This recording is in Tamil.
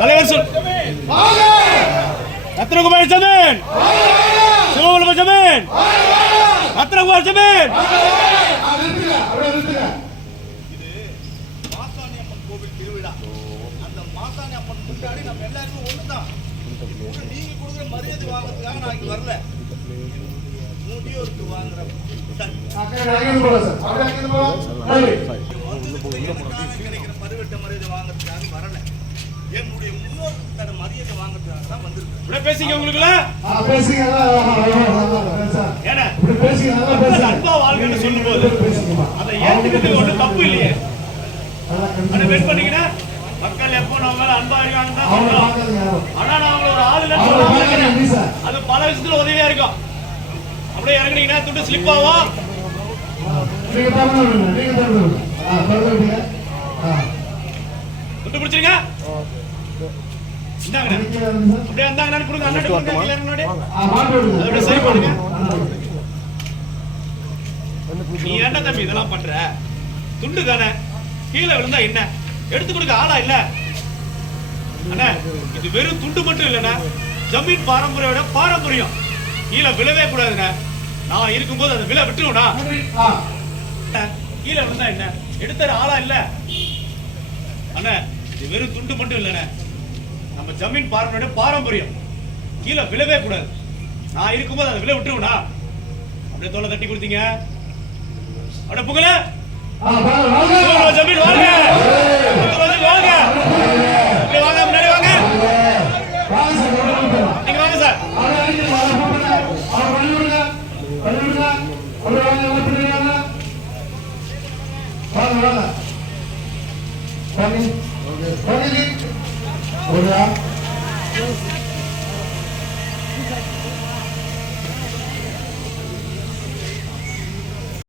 தலைவர் சொல். ரத்னகுமார் ஜமீன், சிவகுமார் ஜமீன், ரத்னகுமார் ஜமீன். நீங்க கொடுக்குற மரியாதை வாங்குறதுக்காக நான் இங்க வரல. மூடியோருக்கு வாங்குறேன் கிடைக்கிற பரிவட்ட மரியாதை வாங்குறதுக்காக வரல. என்னுடைய முன்னோர் மரியாதை வாங்குறதுக்காக தான் வந்திருக்கேன். பேசிங்க உங்களுக்குள்ள அன்பா வாழ்க்கைன்னு சொல்லும் போது அதை ஏற்றுக்கிறதுக்கு ஒன்றும் தப்பு இல்லையே. அதை வெயிட் பண்ணீங்கன்னா மக்கள் எப்போ நம்ம மேல அன்பா இருக்காங்கன்னு தான் சொல்றோம். ஆனா நான் அவங்கள ஒரு ஆள் இல்லைன்னு அது பல விஷயத்துல உதவியா இருக்கும். அப்படியே இறங்குனீங்கன்னா துண்டு ஸ்லிப் ஆகும். துண்டு பிடிச்சிருங்க. அப்படியே வந்தாங்கன்னு கொடுங்க. அண்ணாடி கொடுங்க. சரி பண்ணுங்க. நீ என்ன தம்பி இதெல்லாம் பண்ற? துண்டு தானே, கீழே விழுந்தா என்ன? எடுத்து கொடுக்க ஆளா இல்ல அண்ணா. இது வெறும் துண்டு மட்டும் இல்லைன்னா ஜமீன் பாரம்பரியோட பாரம்பரியம். கீழே விழவே கூடாதுண்ணா. நான் இருக்கும்போது அதை விழ விட்டுருவா. கீழே விழுந்தா என்ன? எடுத்த ஆளா இல்ல அண்ணா. இது வெறும் துண்டு மட்டும் இல்லைண்ணா, நம்ம ஜமீன் பாரம்பரியோட பாரம்பரியம். கீழே விழவே கூடாது. நான் இருக்கும்போது அதை விழ விட்டுருவா. அப்படியே தோலை தட்டி கொடுத்தீங்க. அப்படியே புகழ ஜமீன் வாங்க, வாங்க, வாங்க, முன்னாடி வாங்க. நீங்க வாங்க சார். Oke.